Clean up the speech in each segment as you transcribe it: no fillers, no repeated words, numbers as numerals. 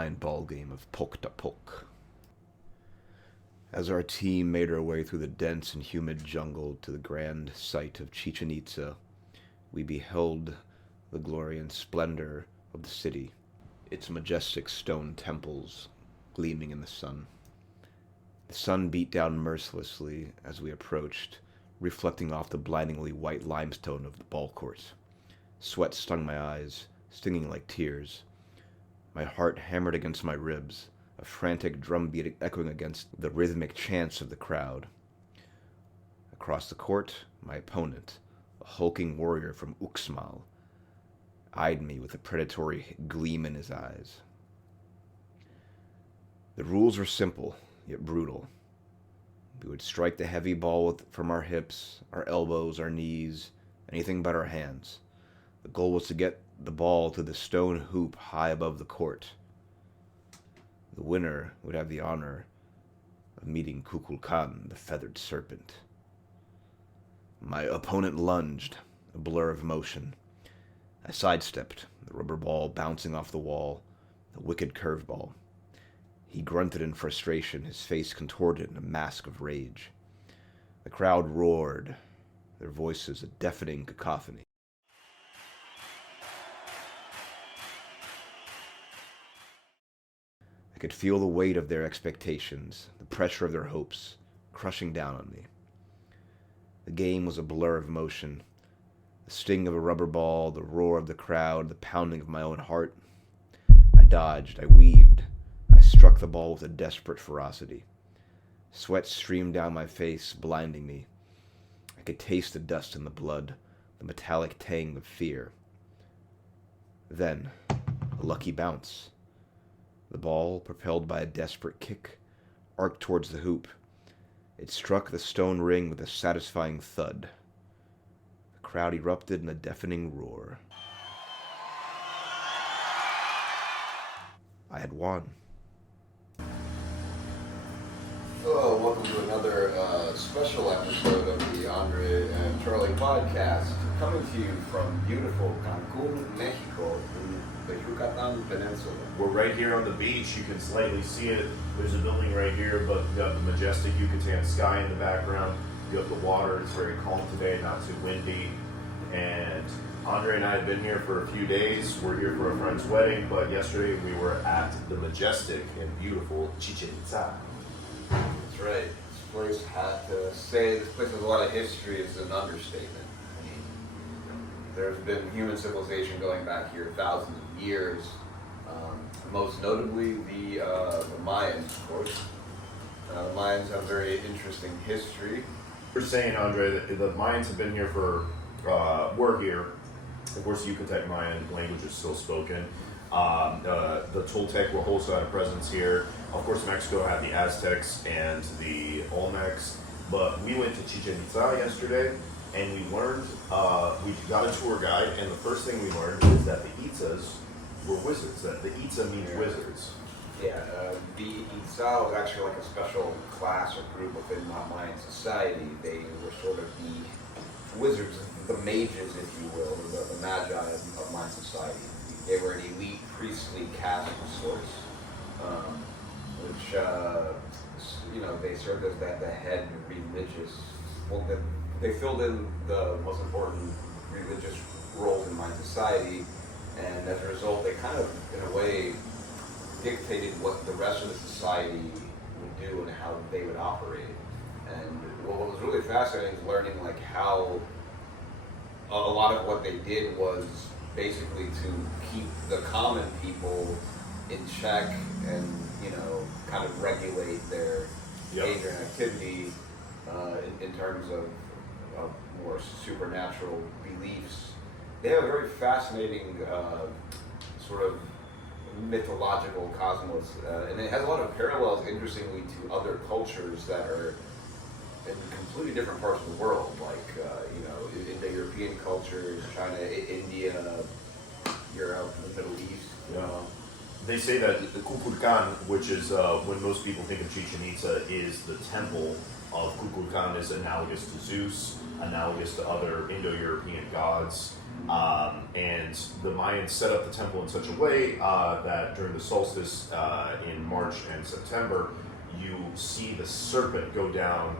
Mayan ballgame of Pok-ta-pok. As our team made our way through the dense and humid jungle to the grand site of Chichen Itza, we beheld the glory and splendor of the city, its majestic stone temples gleaming in the sun. The sun beat down mercilessly as we approached, reflecting off the blindingly white limestone of the ball court. Sweat stung my eyes, stinging like tears. My heart hammered against my ribs, a frantic drumbeat echoing against the rhythmic chants of the crowd. Across the court, my opponent, a hulking warrior from Uxmal, eyed me with a predatory gleam in his eyes. The rules were simple, yet brutal. We would strike the heavy ball from our hips, our elbows, our knees, anything but our hands. The goal was to get the ball to the stone hoop high above the court. The winner would have the honor of meeting Kukulcan, the feathered serpent. My opponent lunged, a blur of motion. I sidestepped, the rubber ball bouncing off the wall, the wicked curveball. He grunted in frustration, his face contorted in a mask of rage. The crowd roared, their voices a deafening cacophony. I could feel the weight of their expectations, the pressure of their hopes, crushing down on me. The game was a blur of motion. The sting of a rubber ball, the roar of the crowd, the pounding of my own heart. I dodged, I weaved. I struck the ball with a desperate ferocity. Sweat streamed down my face, blinding me. I could taste the dust and the blood, the metallic tang of fear. Then, a lucky bounce. The ball, propelled by a desperate kick, arced towards the hoop. It struck the stone ring with a satisfying thud. The crowd erupted in a deafening roar. I had won. Hello, welcome to another special episode of the Andrei and Charlie Podcast, coming to you from beautiful Cancun, Mexico, in the Yucatan Peninsula. We're right here on the beach. You can slightly see it. There's a building right here, but you got the majestic Yucatan sky in the background. You have the water. It's very calm today, not too windy. And Andre and I have been here for a few days. We're here for a friend's wedding, but yesterday we were at the majestic and beautiful Chichen Itza. That's right. This place this place has a lot of history is an understatement. I mean, there's been human civilization going back here thousands of years. Most notably the Mayans, of course. The Mayans have a very interesting history. We're saying, Andre, that the Mayans have been here for, we're here. Of course, Yucatec Mayan language is still spoken. The Toltec were also had a presence here. Of course, Mexico had the Aztecs and the Olmecs, but we went to Chichen Itza yesterday, and we learned, we got a tour guide, and the first thing we learned is that the Itzas were wizards, that the Itza means wizards. Yeah, the Itzá was actually like a special class or group within Mayan society. They were sort of the wizards, the mages, if you will, or the magi of Mayan society. They were an elite priestly caste of sorts, which, they served as the head religious, they filled in the most important religious roles in Mayan society, and as a result, they kind of, in a way, dictated what the rest of the society would do and how they would operate. And what was really fascinating is learning how a lot of what they did was basically to keep the common people in check and, kind of regulate their behavior and activity in terms of more supernatural beliefs. They have a very fascinating sort of mythological cosmos, and it has a lot of parallels, interestingly, to other cultures that are in completely different parts of the world, in the European cultures, China, India, Europe, the Middle East. They say that the Kukulkán, which is when most people think of Chichen Itza, is the temple of Kukulkán, is analogous to Zeus, analogous to other Indo-European gods. And and the Mayans set up the temple in such a way that during the solstice in March and September, you see the serpent go down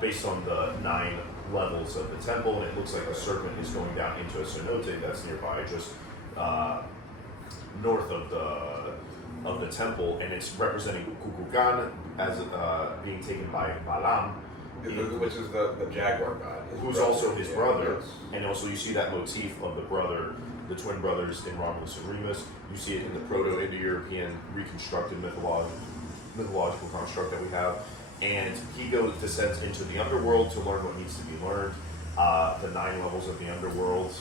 based on the 9 levels of the temple, and it looks like the serpent is going down into a cenote that's nearby, just north of the temple, and it's representing Kukulcan as being taken by Balam, which is the jaguar god, who's also his brother. Yes. And also you see that motif of the twin brothers in Romulus and Remus. You see it in the Proto-Indo-European reconstructed mythological construct that we have. And he descends into the underworld to learn what needs to be learned. The 9 levels of the underworld,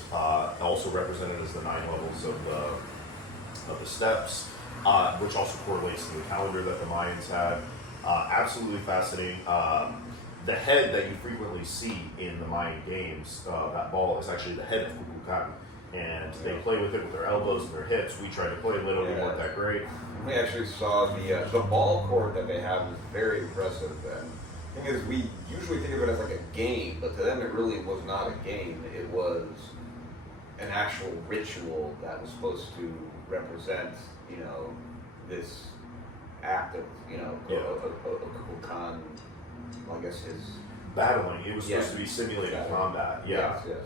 also represented as the 9 levels of the steps, which also correlates to the calendar that the Mayans had. Absolutely fascinating. The head that you frequently see in the Mayan games, that ball, is actually the head of Kukulcan. And they play with it with their elbows and their hips. We tried to play with it, we weren't that great. We actually saw the ball court that they have is very impressive. And the thing is, we usually think of it as like a game, but to them it really was not a game. It was an actual ritual that was supposed to represent, this act of, Kukulkan, I guess his battling. It was supposed to be simulated combat. Yeah. Yes.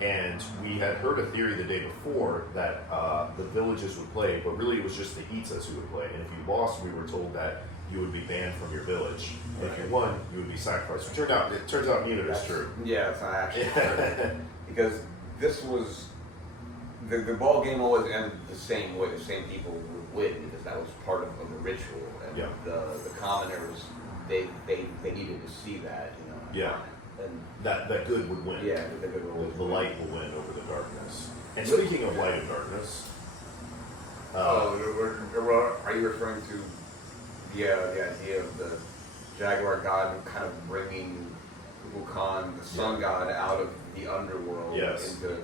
And we had heard a theory the day before that the villages would play, but really it was just the Itzas who would play. And if you lost, we were told that you would be banned from your village. Right. If you won, you would be sacrificed. It turns out neither is true. Yeah, it's not actually true. Because this was the ball game always ended the same way. The same people would win because that was part of the ritual. And the commoners, they needed to see that. Yeah. And that good would win. Yeah, the good will win. The light will win over the darkness. And speaking of light and darkness, are you referring to the idea of the jaguar god kind of bringing Kukulkan, the sun god, out of the underworld into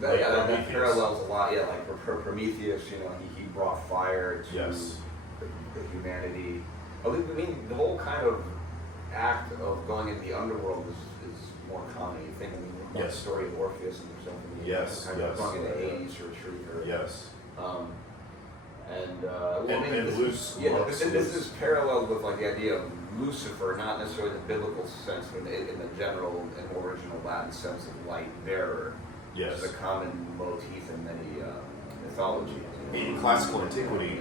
that parallels a lot. Yeah, like for Prometheus, he brought fire to the humanity. I mean, the whole kind of act of going into the underworld is more common. You think of the story of Orpheus and Persephone. Kind of going into Hades to retreat her. Yes. This is paralleled with like the idea of Lucifer, not necessarily in the biblical sense, but in the general and original Latin sense of light bearer. Yes. Which is a common motif in many mythologies. In classical antiquity,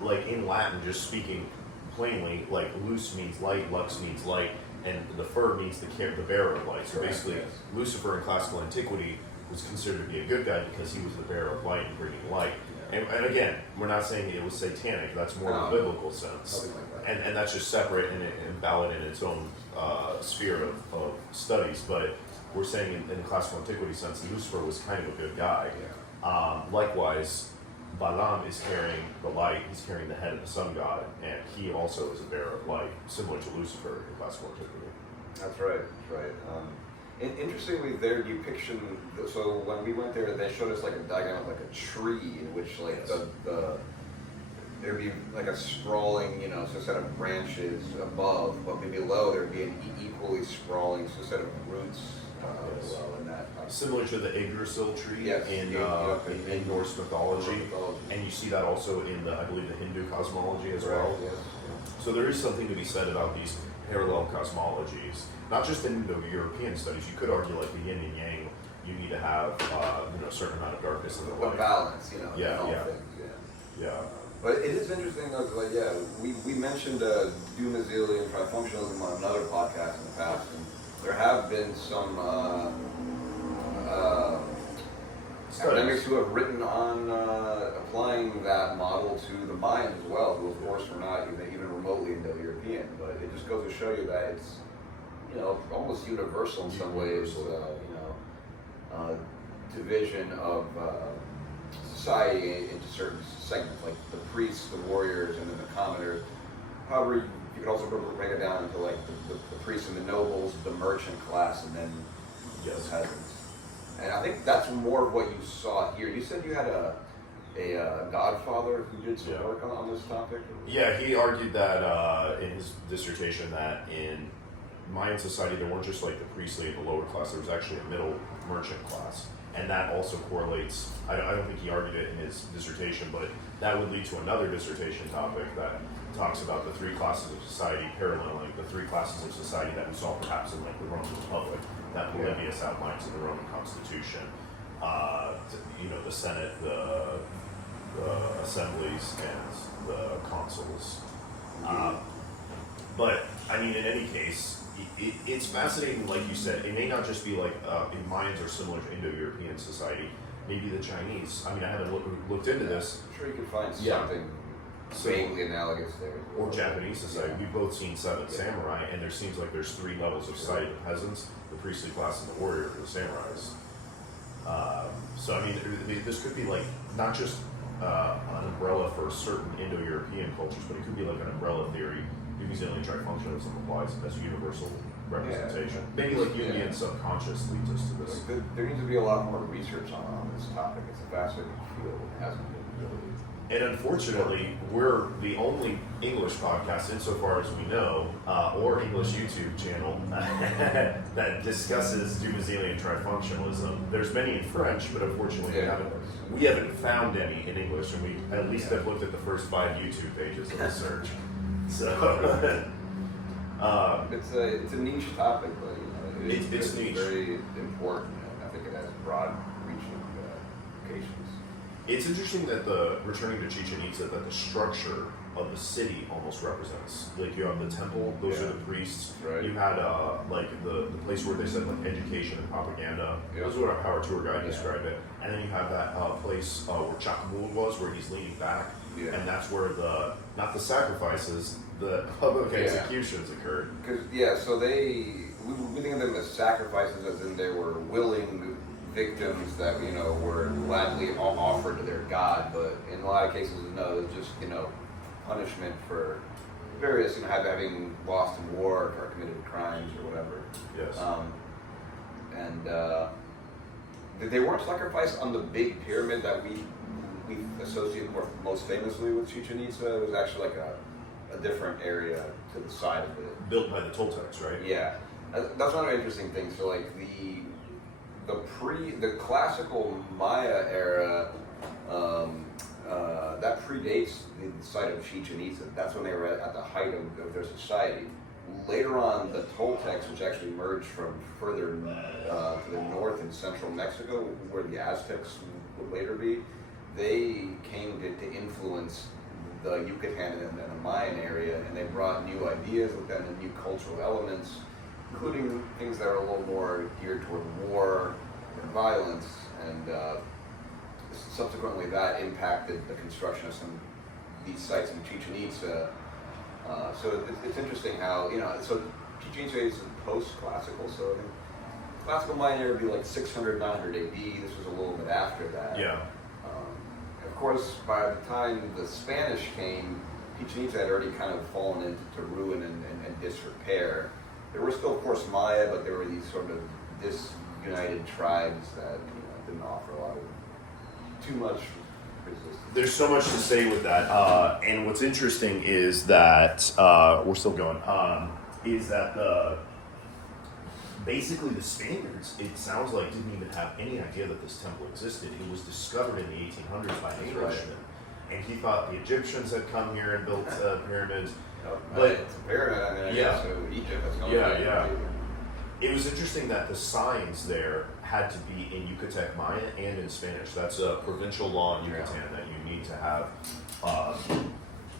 like in Latin, just speaking plainly, like Lus means light, Lux means light, and the fur means the bearer of light. So basically, Lucifer in classical antiquity was considered to be a good guy because he was the bearer of light and bringing light. And again, we're not saying it was satanic. That's more of a biblical sense, like that. And that's just separate and valid in its own sphere of studies. But we're saying in the classical antiquity sense, Lucifer was kind of a good guy. Likewise, Balam is carrying the light, he's carrying the head of the sun god, and he also is a bearer of light, similar to Lucifer in classical antiquity. That's right. Interestingly, their depiction, so when we went there, they showed us like a diagram of like a tree in which like there'd be like a sprawling, so set of branches above, but below there'd be an equally sprawling set of roots below in that. Similar to the Yggdrasil tree in Norse mythology, and you see that also in I believe the Hindu cosmology as well. Yes. So there is something to be said about these parallel cosmologies, not just in the European studies. You could argue like the yin and yang. You need to have a certain amount of darkness in the light. Balance, Yeah. But it is interesting though, because we mentioned Dumezilian Trifunctionalism on another podcast in the past, and there have been some academics who have written on applying that model to the Mayans as well, who of course were not even remotely Indo-European, but it just goes to show you that it's almost universal in some ways. Division of society into certain segments, like the priests, the warriors, and then the commoners. However, you could also break it down into like the priests and the nobles, the merchant class, and then the peasants. And I think that's more of what you saw here. You said you had a godfather who did some work on this topic? Yeah, he argued that in his dissertation that in Mayan society there weren't just like the priestly and the lower class, there was actually a middle merchant class. and that also correlates. I don't think he argued it in his dissertation, but that would lead to another dissertation topic that talks about the three classes of society paralleling the three classes of society that we saw perhaps in like the Roman Republic that Polybius outlines in the Roman Constitution. The Senate, the assemblies, and the consuls. But I mean, in any case, it's fascinating. Like you said, it may not just be like Mayans are similar to Indo-European society. Maybe the Chinese. I mean, I haven't looked into this. I'm sure you could find something vaguely analogous there. Or Japanese society. We've both seen Seven Samurai, and there seems like there's three levels of society: the peasants, the priestly class, and the warrior, the samurais. So I mean, this could be like not just an umbrella for certain Indo-European cultures, but it could be like an umbrella theory. Dumezilian trifunctionalism applies as universal representation. Maybe like Jungian subconscious leads us to this. There needs to be a lot more research on this topic. It's a fascinating field. It hasn't been really. And unfortunately, we're the only English podcast, insofar as we know, or English YouTube channel that discusses Dumezilian trifunctionalism. There's many in French, but unfortunately we haven't found any in English, and we at least have looked at the first 5 YouTube pages of the search. So it's a niche topic, but it's niche. Very important, and I think it has broad-reaching implications. It's interesting that returning to Chichen Itza, that the structure of the city almost represents, like you have the temple, those are the priests. Right. You had like the place where they said like education and propaganda. Those are how our tour guide described it. And then you have that place where Chakmul was, where he's leaning back, and that's where not the sacrifices, the public executions occurred. So we think of them as sacrifices, as in they were willing victims that were gladly offered to their god, but in a lot of cases, no, it's just punishment for various having lost in war or committed crimes or whatever. Yes. They weren't sacrificed on the big pyramid that we associate most famously with Chichen Itza. It was actually like a different area to the side of it, built by the Toltecs, right? Yeah, that's one interesting thing. So like the classical Maya era, that predates the site of Chichen Itza. That's when they were at the height of their society. Later on, the Toltecs, which actually emerged from further to the north in central Mexico, where the Aztecs would later be, they came to influence the Yucatan and the Mayan area, and they brought new ideas with them and new cultural elements, including things that are a little more geared toward war and violence, and subsequently that impacted the construction of some of these sites in Chichen Itza. So it's interesting how, so Chichen Itza is post-classical, so I think classical Mayan era would be like 600, 900 AD. This was a little bit after that. Yeah. Of course, by the time the Spanish came, Chichen Itza had already kind of fallen into ruin and disrepair. There were still, of course, Maya, but there were these sort of disunited tribes that didn't offer a lot of too much resistance. There's so much to say with that, and what's interesting is that we're still going. Is that basically the Spaniards? It sounds like didn't even have any idea that this temple existed. It was discovered in the 1800s by an Englishman, and he thought the Egyptians had come here and built pyramids. But it's a pyramid. I mean, I guess so Egypt has come yeah. It was interesting that the signs there had to be in Yucatec Maya and in Spanish. That's a provincial law in Yucatan that you need to have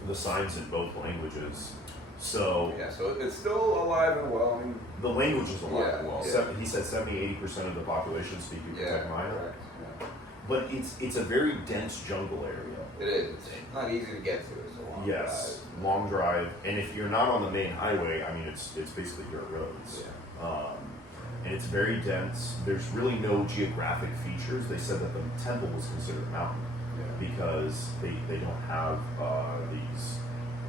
the signs in both languages. So so it's still alive and well. I mean, the language is alive and well. Yeah. He said 70-80% of the population speak Yucatec Maya. Correct. Yeah. But it's a very dense jungle area. It is. It's not easy to get to. It's a long drive. Long drive. And if you're not on the main highway, I mean, it's basically dirt roads. And it's very dense. There's really no geographic features. They said that the temple was considered a mountain because they don't have these.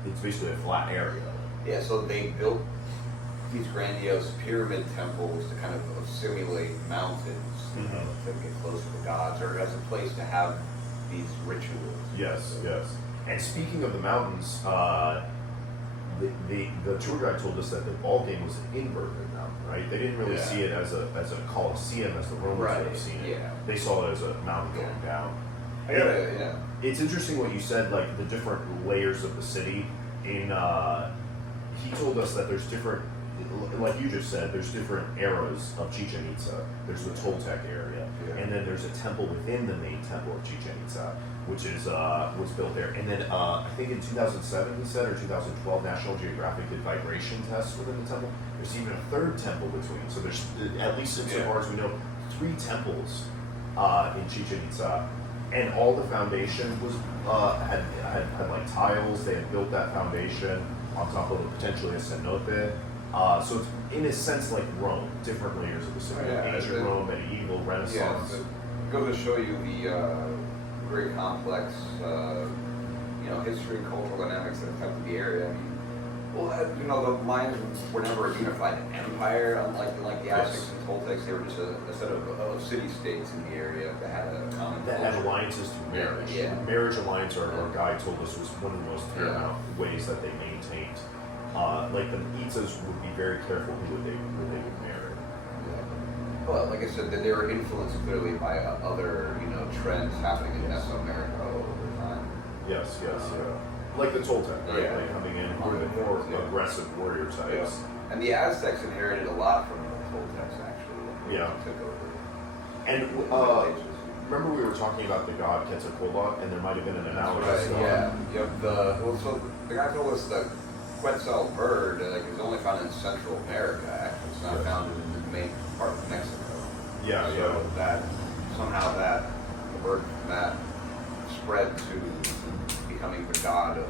It's basically a flat area. Yeah, so they built these grandiose pyramid temples to kind of simulate mountains, to get close to the gods, or as a place to have these rituals. Yes. And speaking of the mountains, the tour guide told us that the ballgame was an inverted mountain. right? They didn't really see it as a coliseum as the Romans would have seen it. Yeah. They saw it as a mountain going down. Yeah. It's interesting what you said, like the different layers of the city. He told us that there's different, like you just said, there's different eras of Chichen Itza. There's the Toltec area, and then there's a temple within the main temple of Chichen Itza, which is was built there. And then I think in 2007 he said, or 2012, National Geographic did vibration tests within the temple. There's even a third temple between. So there's, at least insofar as we know, 3 temples in Chichen Itza. And all the foundation was had like tiles. They had built that foundation on top of potentially a cenote. So it's in a sense like Rome, different layers of the city. Ancient Rome, medieval, Renaissance. Yeah, it goes to show you the very complex, history and cultural dynamics that affect the area. I mean, the Mayans were never a unified empire, unlike the Aztecs and Toltecs. They were just a set of city-states in the area that had a common that had alliances through marriage. Yeah. Marriage alliance, our guide told us, was one of the most paramount ways that they maintained. Like the Itzas would be very careful who they would marry. Yeah. Well, like I said, that they were influenced clearly by other trends happening in Mesoamerica over time. Yes. Like the Toltec, right? Yeah. Like coming in who were the more aggressive warrior types. Yeah. And the Aztecs inherited a lot from the Toltecs, actually. Yeah. Took over. And remember we were talking about the god Quetzalcoatl, and there might have been an analogous. Right, yeah. So the guy told us that Quetzal bird is only found in Central America. Actually, it's not found in the main part of Mexico. So that somehow the bird from that spread to becoming the god of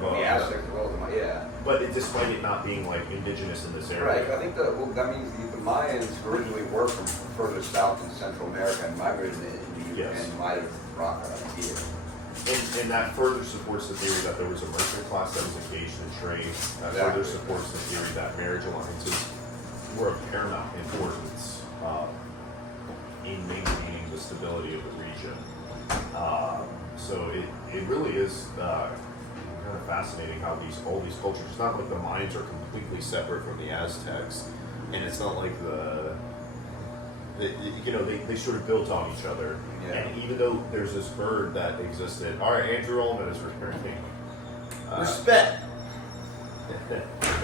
the Aztecs as well as But despite it not being like indigenous in this area. Right. I think that means the Mayans originally were from further south in Central America and migrated into and might have brought that up here. And that further supports the theory that there was a merchant class that was engaged in trade. That further supports the theory that marriage alliances were of paramount importance in maintaining the stability of the region. So it really is kind of fascinating how all these cultures, it's not like the Mayans are completely separate from the Aztecs, and it's not like they sort of built on each other. Yeah. And even though there's this bird that existed, all right, Andrew Ullman is returning. Respect.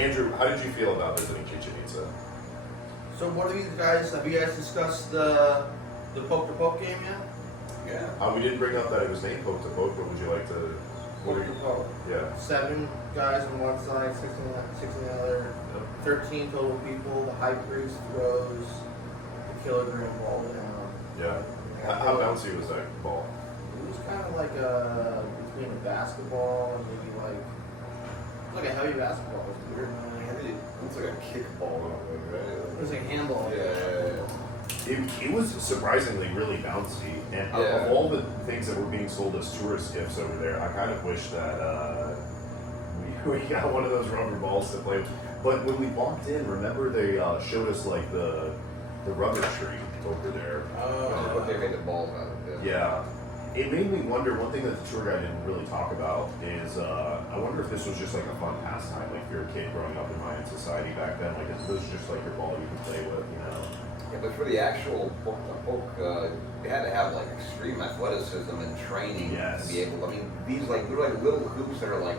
Andrew, how did you feel about visiting Chichen Itza? So have you guys discussed the Pok-ta-pok game yet? Yeah. We didn't bring up that it was named Pok-ta-pok, but would you like to? Pok-ta-pok. Yeah. 7 guys on one side, 6 on the other. 13 total people. The high priest throws the kilogram ball down. Yeah. How bouncy was that ball? It was kind of like between a basketball and maybe like a heavy basketball. It was weird. It's like a kickball, right? It was like a handball. It was surprisingly really bouncy, and of all the things that were being sold as tourist gifts over there, I kind of wish that we got one of those rubber balls to play with. But when we walked in, remember they showed us like the rubber tree over there. What they made the balls out of. Yeah. It made me wonder, one thing that the tour guide didn't really talk about is, I wonder if this was just like a fun pastime, like if you're a kid growing up in Mayan society back then, like this was just like your ball you could play with, Yeah, but for the actual Pok-ta-pok, they had to have like extreme athleticism and training to be able to, these they're like little hoops that are like,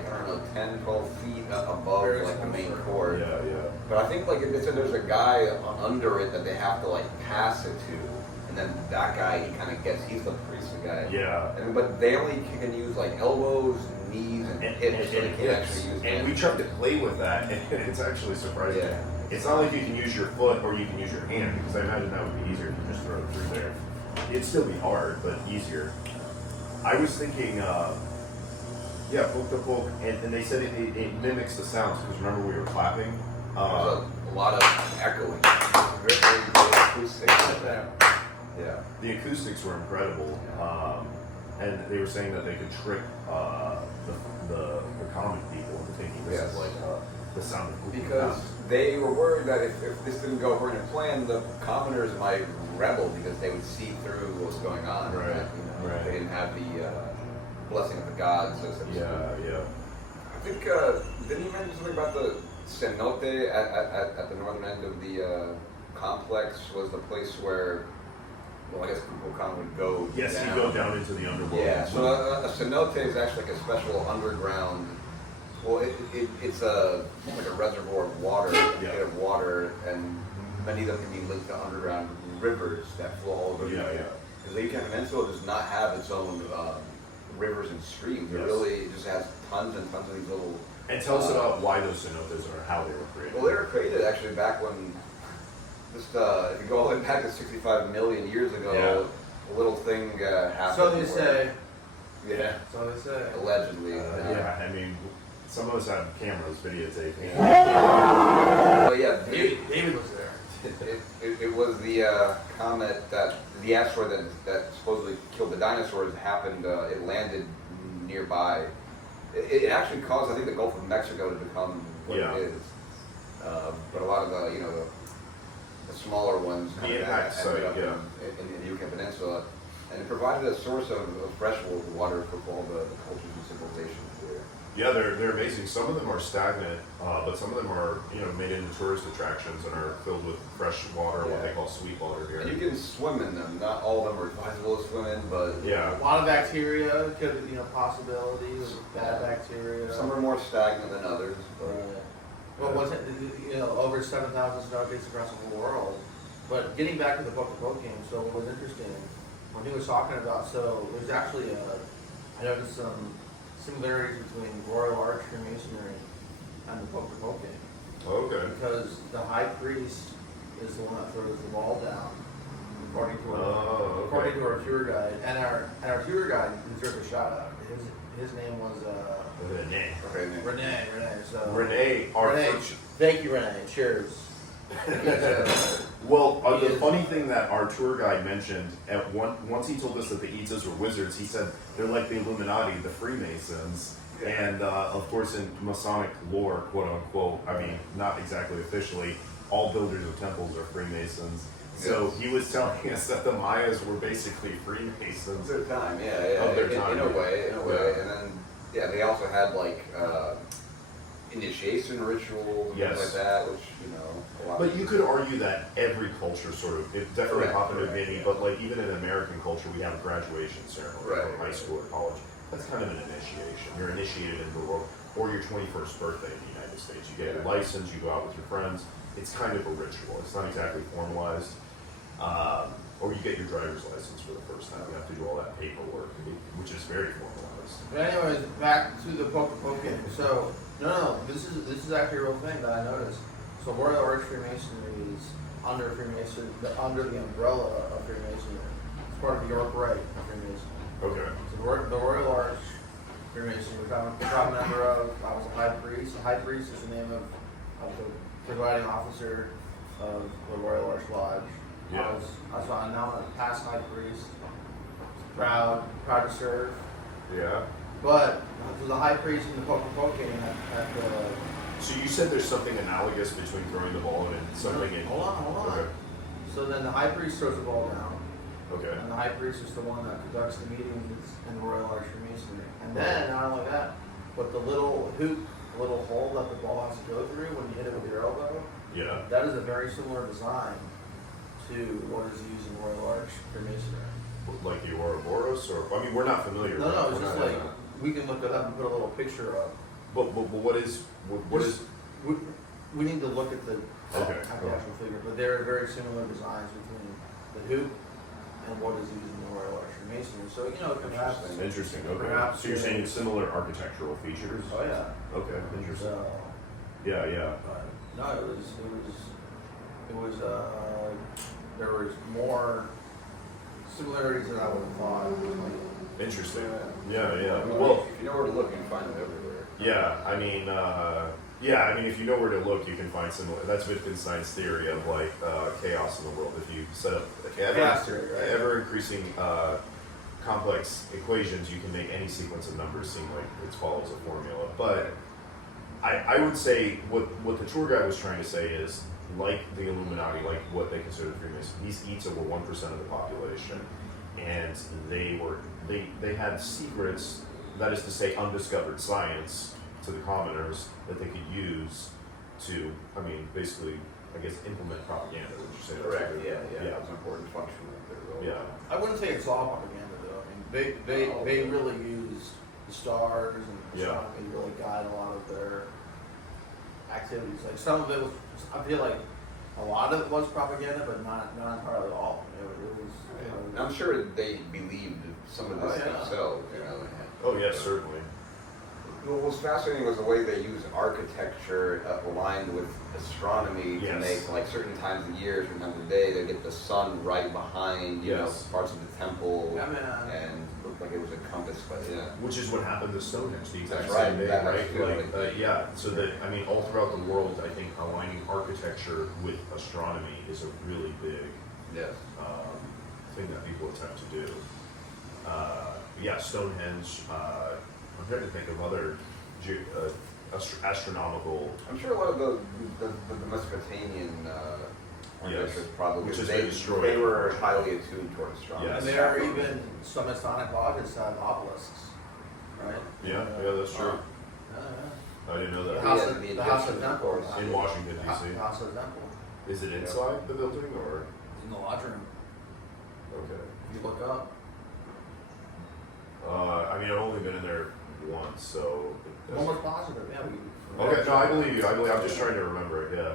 10, 12 feet above like the main court. Yeah. But I think like they said there's a guy under it that they have to like pass it to, and then that guy, he's the priest guy. Yeah. But they only can use like elbows, knees, and hips, so they can't actually use And we tried to play with that, and it's actually surprising. Yeah. It's not like you can use your foot or you can use your hand, because I imagine that would be easier if you just throw it through there. It'd still be hard, but easier. I was thinking, Pok-ta-pok, and they said it mimics the sounds, because remember we were clapping? There's a lot of echoing. Very good acoustics like that. Yeah. The acoustics were incredible, and they were saying that they could trick the common people into thinking this is like the sound of Kukulkán. Because they were worried that if this didn't go according to plan, the commoners might rebel because they would see through what was going on. Right. They didn't have the blessing of the gods. Yeah. I think didn't you mention something about the cenote at the northern end of the complex was the place where, well, I guess Kukulcan would go Yes, down. you go down into the underworld. Yeah, so a cenote is actually like a special underground. Well, it's like a reservoir of water, a pit of water, and many of them can be linked to underground rivers that flow all over. Because the Yucatan Peninsula does not have its own rivers and streams. It really just has tons and tons of these little. And tell us about why those cenotes or how they were created. Well, they were created actually back when, just if you go all the way back to 65 million years ago, a little thing happened. So they say. Yeah. So they say. Allegedly. Yeah, I mean, some of us have cameras videotaping. But yeah, David was there. It was the comet the asteroid that supposedly killed the dinosaurs happened. It landed nearby. It actually caused, I think, the Gulf of Mexico to become what it is. But a lot of the smaller ones The impact site, in the Yucatan Peninsula, and it provided a source of fresh water for all the cultures and civilizations there. Yeah, they're amazing. Some of them are stagnant, but some of them are made into tourist attractions and are filled with fresh water, what they call sweet water here. And you can swim in them. Not all of them are advisable to swim in, but A lot of bacteria could, possibilities of bad bacteria. some are more stagnant than others. Well, what's it, over 7,000 stargates across the whole world. But getting back to the Pok-ta-pok game, so what was interesting when he was talking about, so there's actually I noticed some similarities between Royal Arch Freemasonry and the Pok-ta-pok game. Okay. Because the high priest is the one that throws the ball down, according to our tour guide. And our tour guide deserves a shout out. His name was Rene. Rene. So Rene, thank you, Rene. Cheers. Well, the funny thing that our tour guide mentioned once he told us that the Itzas were wizards, he said they're like the Illuminati, the Freemasons, and of course in Masonic lore, quote unquote, I mean not exactly officially, all builders of temples are Freemasons. So he was telling us that the Mayas were basically Freemasons. Of their time, Of their time. In a way. And then, they also had like initiation rituals and things like that, which, a lot. But you could argue that every culture it definitely happened to many, but like even in American culture, we have a graduation ceremony from high school or college. That's kind of an initiation. You're initiated into the world, or your 21st birthday in the United States. You get a license, you go out with your friends. It's kind of a ritual. It's not exactly formalized. Or you get your driver's license for the first time. You have to do all that paperwork, which is very formalized. But anyways, back to the Pok-ta-pok game. So this is actually a real thing that I noticed. So Royal Arch Freemasonry is under the umbrella of Freemasonry. It's part of the York Rite of Freemasonry. Okay. So the Royal Arch Freemasonry, which I'm a proud member of. I was a high priest. The high priest is the name of the presiding officer of the Royal Arch Lodge. Yeah. I'm now a past high priest. Proud to serve. Yeah. But the high priest in the Pok-ta-pok game at the. So you said there's something analogous between throwing the ball and something in. Hold on. Okay. So then the high priest throws the ball down. Okay. And the high priest is the one that conducts the meetings in the Royal Arch Freemasonry. And then, not only that, but the little hoop, the little hole that the ball has to go through when you hit it with your elbow, that is a very similar design to what is used in Royal Arch Freemasonry. Like the Ouroboros, or I mean, we're not familiar. No, it's just like we can look it up and put a little picture up. But what is? We need to look at the actual figure, but there are very similar designs between the hoop and what is used in the Royal Arch Freemasonry. So perhaps interesting. Okay. Perhaps So you're saying it's similar architectural features? Oh yeah. Okay. Interesting. So, Yeah. but no, it was there was more similarities than I would have thought. Interesting. Yeah. Well, if you know where to look, you can find them everywhere. Yeah. I mean, if you know where to look, you can find similar. That's Wittgenstein's theory of like chaos in the world. If you set up ever increasing complex equations, you can make any sequence of numbers seem like it follows a formula. But I would say what the tour guide was trying to say is, like the Illuminati, like what they consider the Freemasons, these Itza were 1% of the population, and they had secrets, that is to say undiscovered science, to the commoners that they could use to, I mean, basically, I guess, implement propaganda. Would you say that's Correct. what Yeah. they're- That was an important function of their role. Yeah. I wouldn't say it's all propaganda though. I mean, they really use the stars and astronomy really guide a lot of their activities. Like some of it was, I feel like a lot of it was propaganda, but not entirely all. It was. And I'm sure they believed some of this themselves. You know. Oh yes, certainly. What was fascinating was the way they used architecture aligned with astronomy to Yes. make, like, certain times of year, certain times of day, they get the sun right behind, you know, Yes. parts of the temple, Yeah, man. and looked like it was a compass, but yeah. Which is what happened to Stonehenge, the exact That's same right, day, that right? actually- Like, yeah. So that, I mean, all throughout the world, I think aligning architecture with astronomy is a really big Yes. thing that people attempt to do. Yeah, Stonehenge. I'm trying to think of other astronomical. I'm sure a lot of the Mesopotamian architectures probably, Which has they, been destroyed. they were highly attuned toward astronomy. Yes. And there are even some Masonic lodges have obelisks, right? Yeah, that's true. I didn't know The that. House Yeah, of the the House of Egyptians, of Temple. course. In Washington, The D.C. House of Temple. Is it inside the building or? In the lodge room. Okay. If you look up. I mean, I've only been in there once, so. Almost positive, yeah. Okay, no, I believe you. I'm just trying to remember it. Yeah.